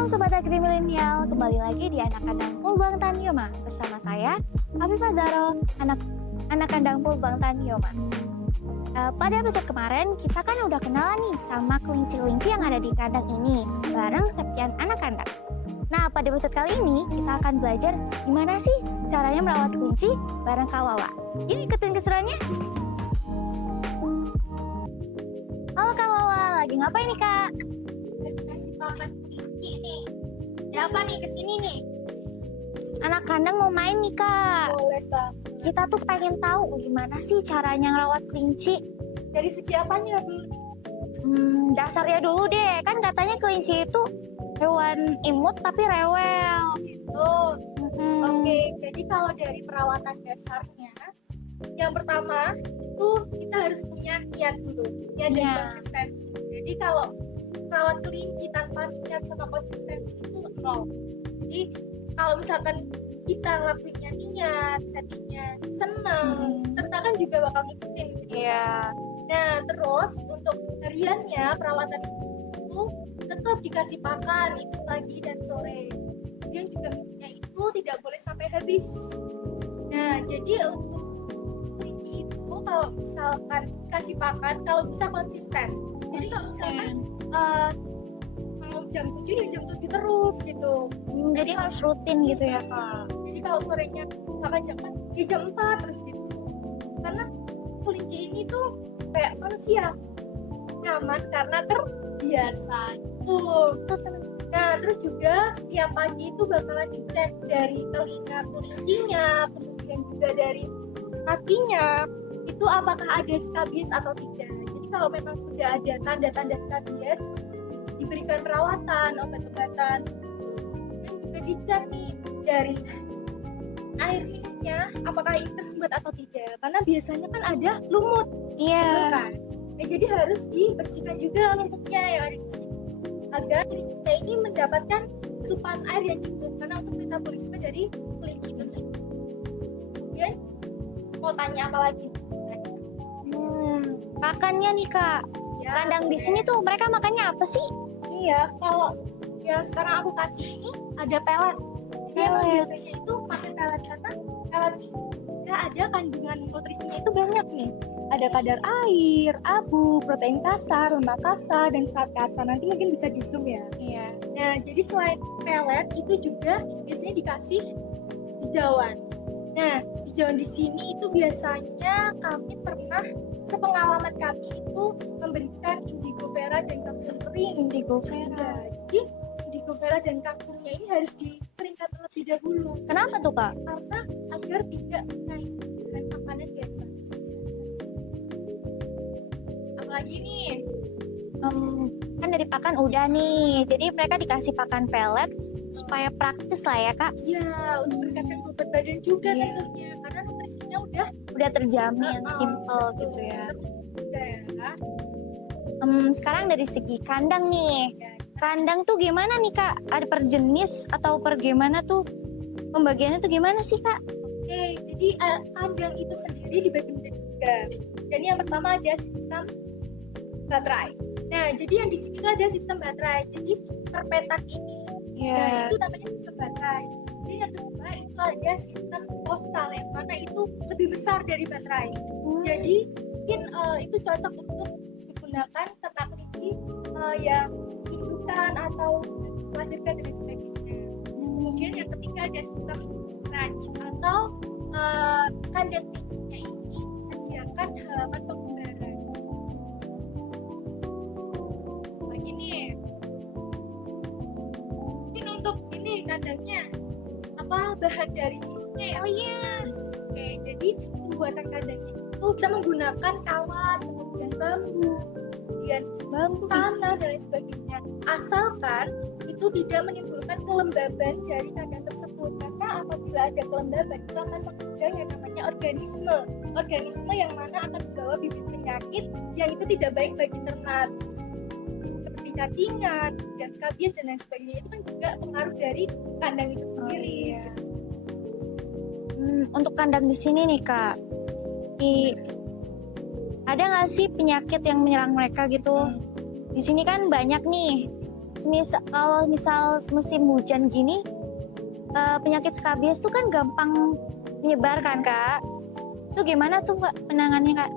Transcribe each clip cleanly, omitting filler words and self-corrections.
Halo Sobat Agri Milenial, kembali lagi di Anak Kandang Pulbang Tanioma bersama saya, Afifah Zaro, anak kandang Pulbang Tanioma. Pada episode kemarin, kita kan udah kenalan nih sama kelinci-kelinci yang ada di kandang ini, bareng Septian anak kandang. Nah, pada episode kali ini, kita akan belajar gimana sih caranya merawat kelinci bareng Kak Wawa. Yuk ikutin keseruannya. Halo Kak Wawa, lagi ngapain nih Kak? Makan kelinci nih. Ada apa nih kesini nih? Anak kandang mau main nih Kak. Boleh Bang. Kita tuh pengen tahu gimana sih caranya ngerawat kelinci. Dari segi apanya dulu? Dasarnya dulu deh, kan katanya kelinci itu hewan imut tapi rewel. Gitu. Oke, jadi kalau dari perawatan dasarnya, yang pertama itu kita harus punya niat dulu, niat dan Iya. konsistensi. Jadi kalau merawat kelinci tanpa niat sama konsistensi itu nol. Jadi kalau misalkan kita ngelakuinnya niat, hatinya seneng, serta kan juga bakal ngikutin gitu. Iya. Nah, terus untuk hariannya perawatan itu tetap dikasih pakan itu pagi dan sore. Kemudian juga minumnya itu tidak boleh sampai habis. Nah, jadi untuk kelinci itu kalau misalkan kasih pakan, kalau bisa konsisten. Jadi kalau misalkan mau jam 7 ya jam 7 terus gitu. Jadi harus rutin gitu ya Kak. Jadi kalau sorenya misalkan jam 4, ya jam 4 terus gitu. Karena kelinci ini tuh kayak manusia, nyaman karena terbiasa. Nah, terus juga setiap pagi itu bakalan dicek dari telinga kelincinya, kemudian juga dari kakinya, itu apakah ada skabies atau tidak. Jadi kalau memang sudah ada tanda-tanda skabies, diberikan perawatan, obat-obatan. Dan juga dicek nih dari air minumnya, apakah ini tersumbat atau tidak. Karena biasanya kan ada lumut, Iya. kan? Ya, jadi harus dibersihkan juga lumutnya yang ada di sini agar kelinci ini mendapatkan asupan air yang cukup karena untuk metabolisme dari kelinci itu sendiri. Kemudian mau tanya apa lagi? Makannya nih Kak. Ya, Kandang di sini tuh mereka makannya apa sih? iya, kalau yang sekarang aku kasih ini ada pelet. Jadi emang Pelet. biasanya itu pakai pelet karena pelet ini ada kandungan nutrisinya itu banyak nih. Ada kadar air, abu, protein kasar, lemak kasar, dan serat kasar. Nanti mungkin bisa di zoom ya. Iya. Nah, jadi selain pelet itu juga biasanya dikasih hijauan. Nah, hijauan di sini itu biasanya kami pernah, sepengalaman kami itu memberikan indigo vera dan kapsul kering. Indigo Vera. Jadi indigo vera dan kapsulnya ini harus dikeringkan terlebih dahulu Kenapa tuh Kak? karena agar tidak naik dengan makanan di atas. Apalagi nih? Kan dari pakan udah nih, jadi mereka dikasih pakan pelet supaya praktis lah ya Kak. Ya, untuk meningkatkan bobot badan juga Iya. tentunya karena nutrisinya Udah terjamin, uh-uh, simple betul. gitu ya. Udah ya. Sekarang dari segi kandang nih, kandang tuh gimana nih Kak? Ada per jenis atau per gimana tuh? Pembagiannya tuh gimana sih Kak? Oke, jadi kandang itu sendiri dibagi menjadi tiga. Jadi yang pertama ada sistem baterai. Nah, jadi yang di sini tuh ada sistem baterai. Jadi per petak ini, nah, itu namanya sistem baterai. Jadi yang kedua itu ada sistem postal yang mana itu lebih besar dari baterai. Jadi mungkin itu cocok untuk digunakan ternak kelinci yang indukan atau melahirkan dan sebagainya. Kemudian yang ketiga ada sistem ranch atau kandang kelinci ini disediakan halaman pengumbaran. Lagi nih, mungkin untuk ini kandangnya apa bahan dari ininya ya? Oh iya. Oke, jadi pembuatan kandangnya itu bisa menggunakan kawat, kemudian bambu, kemudian Bambu tanah dan lain sebagainya. Asalkan itu tidak menimbulkan kelembaban dari kandang tersebut. Karena apabila ada kelembaban itu akan mengundang yang namanya organisme yang mana akan membawa bibit penyakit yang itu tidak baik bagi ternak. Seperti cacingan, dan skabies dan lain sebagainya itu kan juga pengaruh dari kandang itu Oh sendiri. iya. Untuk kandang di sini nih Kak, ada nggak sih penyakit yang menyerang mereka gitu? Di sini kan banyak nih Kalau misal musim hujan gini, penyakit skabies tuh kan gampang menyebar kan Kak? Itu gimana tuh Kak penanganannya Kak?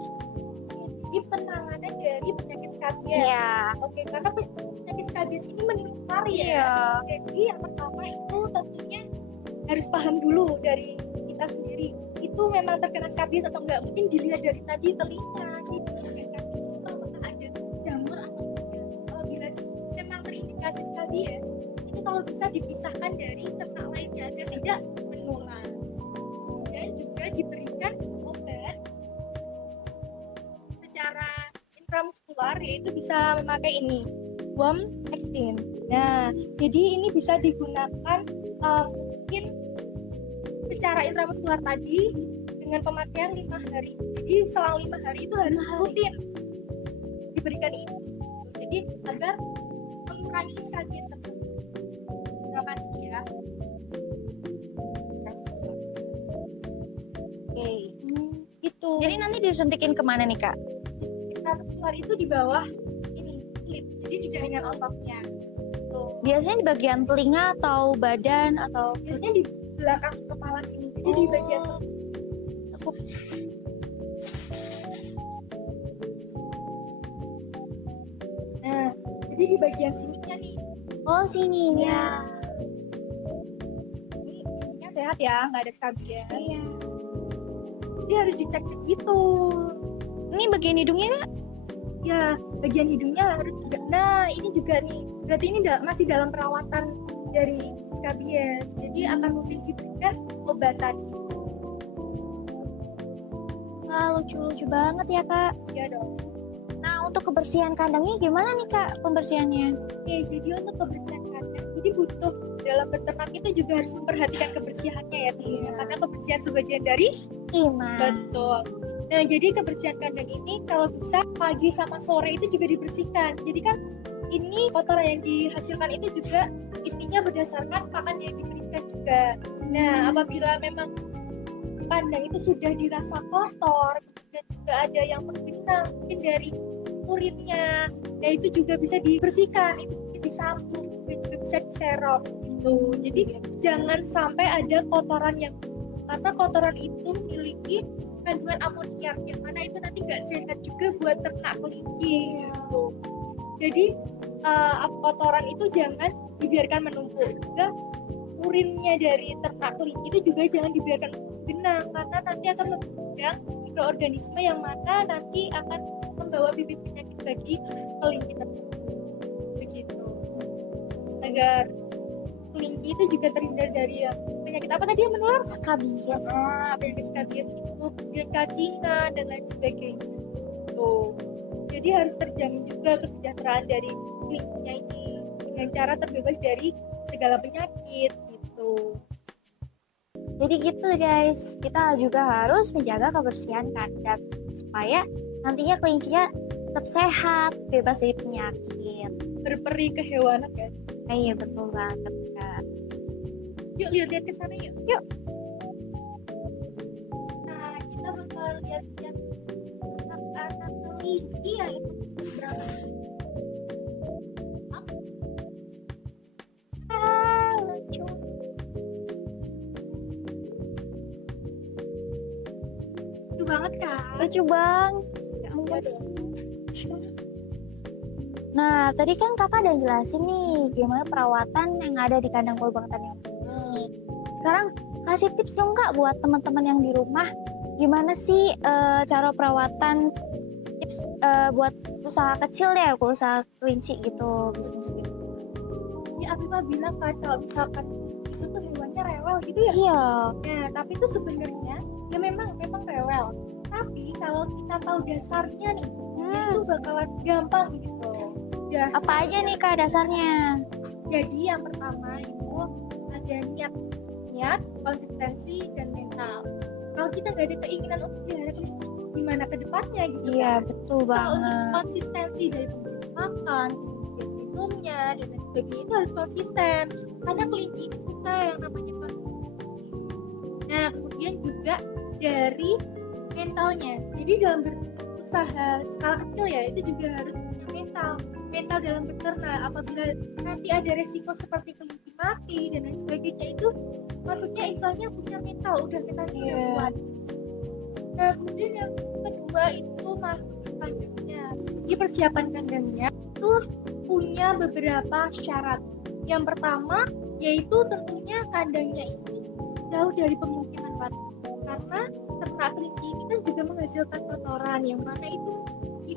Jadi penanganan dari penyakit skabies. Iya. Oke, karena penyakit skabies ini menular ya. Iya. Jadi yang pertama itu tentunya harus paham dulu dari kita sendiri. Itu memang terkena skabies atau enggak? Mungkin dilihat dari tadi telinga, gitu. Apakah ada jamur atau tidak? Apabila memang terindikasi skabies, itu kalau bisa dipisahkan dari ternak lainnya dan tidak menular. Dan juga diberikan obat secara intramuskular, yaitu bisa memakai ini worm actin. Nah, jadi ini bisa digunakan mungkin secara intramuskular tadi dengan pemakaian 5 hari. Jadi selang 5 hari itu harus rutin diberikan ini. Jadi agar mengurangi skabies tersebut. Gunakan ini ya. Oke, itu. Jadi nanti disuntikin kemana nih Kak? Intramuskular itu di bawah ini kulit, jadi di jaringan ototnya. Tuh. Biasanya di bagian telinga atau badan atau Biasanya di belakang kepala sini, jadi di bagian nah, jadi di bagian sininya nih. oh sini Ya. Ini ininya sehat ya, nggak ada skabies. Iya. Jadi harus dicek-cek gitu. Ini bagian hidungnya Kak? Ya, bagian hidungnya harus juga. Nah, ini juga nih. Berarti ini masih dalam perawatan dari skabies. Jadi akan rutin diberikan obat tadi. Wah lucu-lucu banget ya Kak. Ya dong. Nah untuk kebersihan kandangnya gimana nih Kak pembersihannya? Oke, jadi untuk kebersihan kandang, jadi butuh dalam beternak itu juga harus memperhatikan kebersihannya ya, Iya. karena kebersihan sebagian dari Iman. betul. Nah, jadi kebersihan kandang ini kalau bisa pagi sama sore itu juga dibersihkan. Jadi kan ini kotoran yang dihasilkan itu juga intinya berdasarkan pakan yang diberikan juga. Nah, apabila memang kandang itu sudah dirasa kotor, dan juga ada yang berbenang mungkin dari urinnya, nah itu juga bisa dibersihkan, itu disapu, dan juga bisa diserok gitu. Jadi jangan sampai ada kotoran yang, karena kotoran itu memiliki kandungan amoniak yang mana itu nanti nggak sehat juga buat ternak kelinci gitu. Jadi kotoran itu jangan dibiarkan menumpuk. Juga urinnya dari ternak kelinci itu juga jangan dibiarkan benang, karena nanti akan mengundang mikroorganisme yang mana nanti akan membawa bibit penyakit bagi kelinci tersebut. Begitu. Agar kelinci itu juga terhindar dari penyakit apa tadi yang menular? Skabies. Penyakit skabies itu, kemudian cacingan dan lain sebagainya. Tuh. Jadi harus terjamin juga kesejahteraan dari kelincinya ini dengan cara terbebas dari segala penyakit gitu. Jadi gitu guys, kita juga harus menjaga kebersihan kandang supaya nantinya kelincinya tetap sehat, bebas dari penyakit. Berperi kehewanan kan. Iya betul banget Kak. Yuk lihat-lihat ke sana yuk. Yuk. Nah, kita bakal lihat-lihat anak-anak kelinci yang itu berapa. Lucu. Lucu banget kan? Lucu bang. Ya ampun. Nah, tadi kan kakak udah jelasin nih gimana perawatan yang ada di kandang Polbang Tanium ini. Sekarang kasih tips dong kak buat teman-teman yang di rumah, gimana sih cara perawatan, tips buat usaha kecil ya, usaha kelinci gitu, bisnis gitu. Ya Afifah bilang kan kalau misalkan itu tuh hewannya rewel gitu ya. Iya. Nah, tapi itu sebenarnya ya memang rewel. Tapi kalau kita tahu dasarnya nih, itu bakalan gampang gitu. Apa aja nih kak dasarnya? Jadi yang pertama itu ada niat, konsistensi, dan mental. Kalau kita nggak ada keinginan untuk pelihara kelinci, gimana ke depannya gitu Iya kan? betul Kalau untuk banget. konsistensi dari pemberian makan, kemudian minumnya, dan lain sebagainya itu harus konsisten. Karena kelinci itu suka yang namanya konsistensi. Nah, kemudian juga dari mentalnya. Jadi dalam berusaha skala kecil ya, itu juga harus punya mental. mental dalam beternak. Apabila nanti ada resiko seperti kelinci mati dan lain sebagainya, itu maksudnya istilahnya punya mental, udah mentalnya udah Iya. kuat. Nah, kemudian yang kedua itu masuk ke kandangnya. Di persiapan kandangnya itu punya beberapa syarat. Yang pertama yaitu tentunya kandangnya ini jauh dari pemukiman warga, karena ternak kelinci ini kan juga menghasilkan kotoran yang mana itu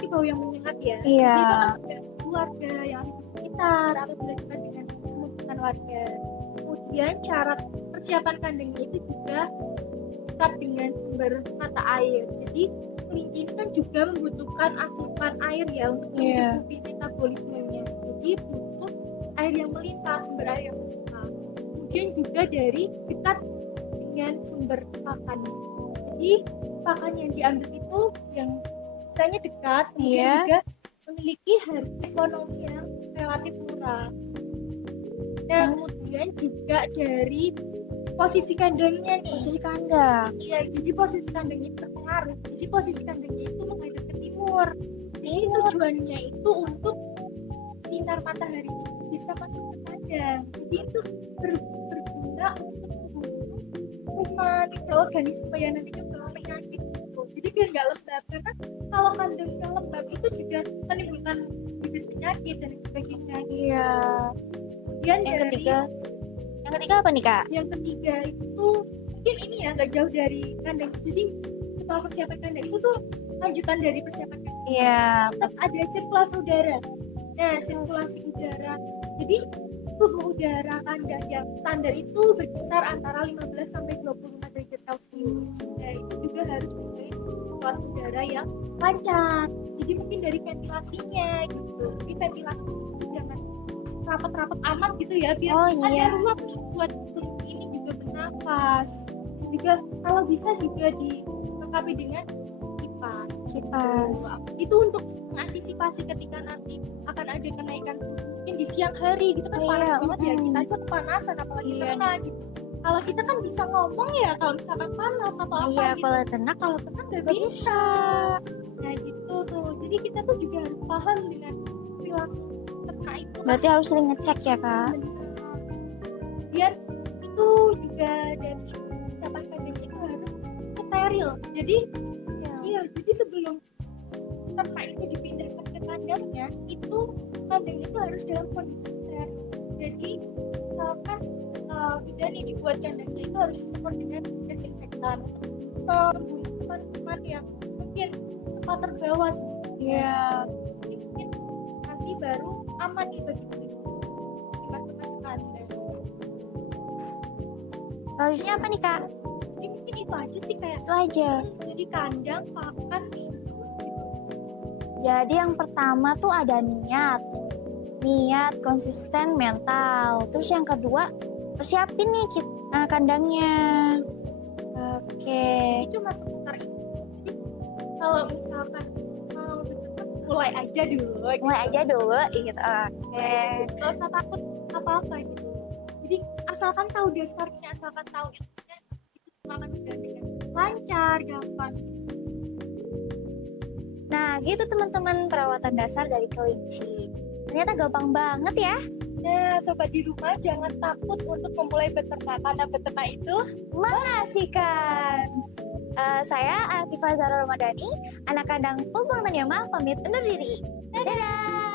bau yang menyengat ya. Iya. Jadi itu kan ada keluarga yang ada di sekitar apabila dekat dengan pemukiman warga. Kemudian syarat persiapan kandangnya itu juga dekat dengan sumber mata air. Jadi kelinci ini kan juga membutuhkan asupan air ya untuk Iya. mencukupi metabolismenya. Jadi butuh air yang melimpah, sumber air yang melimpah. Kemudian juga dari dekat dengan sumber pakan. Jadi pakan yang diambil itu yang misalnya dekat, kemudian Iya. juga memiliki harga ekonomi yang relatif murah. Dan kemudian juga dari posisi kandangnya nih. Posisi kandang. Iya, jadi posisi kandangnya itu berpengaruh. Jadi posisi kandangnya itu menghadap ke timur. Jadi tujuannya itu untuk sinar matahari bisa masuk ke kandang. Jadi itu berguna untuk membunuh kuman mikroorganisme yang nantinya membawa penyakit gitu. Jadi biar nggak lembab, karena kalau kandangnya lembab itu juga menimbulkan bibit penyakit dan sebagainya. Iya. Kemudian Yang dari ketiga apa nih Kak? yang ketiga itu mungkin ini ya nggak jauh dari kandang. Jadi setelah persiapan kandang itu tuh lanjutan dari persiapan kandang. Iya. Tetap ada sirkulasi udara. Nah, sirkulasi udara. Jadi suhu udara kandang yang standar itu berkisar antara 15 sampai 25 derajat Celcius. Nah, itu juga harus memiliki sirkulasi udara yang lancar. Jadi mungkin dari ventilasinya gitu. Jadi ventilasi itu jangan rapat-rapat amat gitu ya, biar Oh, ada iya. ruang nih buat kelinci ini juga bernafas. Juga kalau bisa juga dilengkapi dengan kipas. Kipas. Itu untuk mengantisipasi ketika nanti akan ada kenaikan suhu mungkin di siang hari gitu kan, Oh, panas iya, banget ya, kita aja kepanasan apalagi Iya. ternak gitu. Kalau kita kan bisa ngomong ya kalau misalkan panas atau apa Iya, gitu. kalau ternak Kalau ternak nggak nggak bisa. Nah gitu tuh, jadi kita tuh juga harus paham dengan perilaku ternak itu. berarti harus sering ngecek ya Kak. Kemudian itu juga dari persiapan kandang itu harus steril. Jadi iya, jadi sebelum ternak itu dipindahkan ke kandangnya, itu kandang itu harus dalam kondisi steril. Jadi misalkan udah nih dibuat kandangnya itu harus disemprot dengan desinfektan membunuh kuman-kuman yang mungkin sempat terbawa. Iya. Jadi mungkin nanti baru aman nih bagi kulit dimasukkan ke kandang. Selanjutnya apa nih Kak? Jadi mungkin itu aja sih, kayak Itu aja. jadi kandang, pakan, Jadi yang pertama tuh ada niat, konsisten, mental. Terus yang kedua persiapin nih kandangnya. Oke. itu cuma seputar itu. Jadi kalau misalkan mau deket, mulai aja dulu. Mulai aja dulu gitu. Oke. Gak usah takut apa-apa gitu. Jadi asalkan tahu dasarnya, asalkan tahu ilmunya, itu semua akan berjalan dengan lancar, gampang. Nah, gitu teman-teman perawatan dasar dari kelinci. Ternyata gampang banget ya. Nah, sobat di rumah jangan takut untuk memulai beternak, karena beternak itu Mengasihkan. Saya Afifah Zahra Ramadhani, anak kandang Pulbang Tanyama, pamit undur diri. Dadah!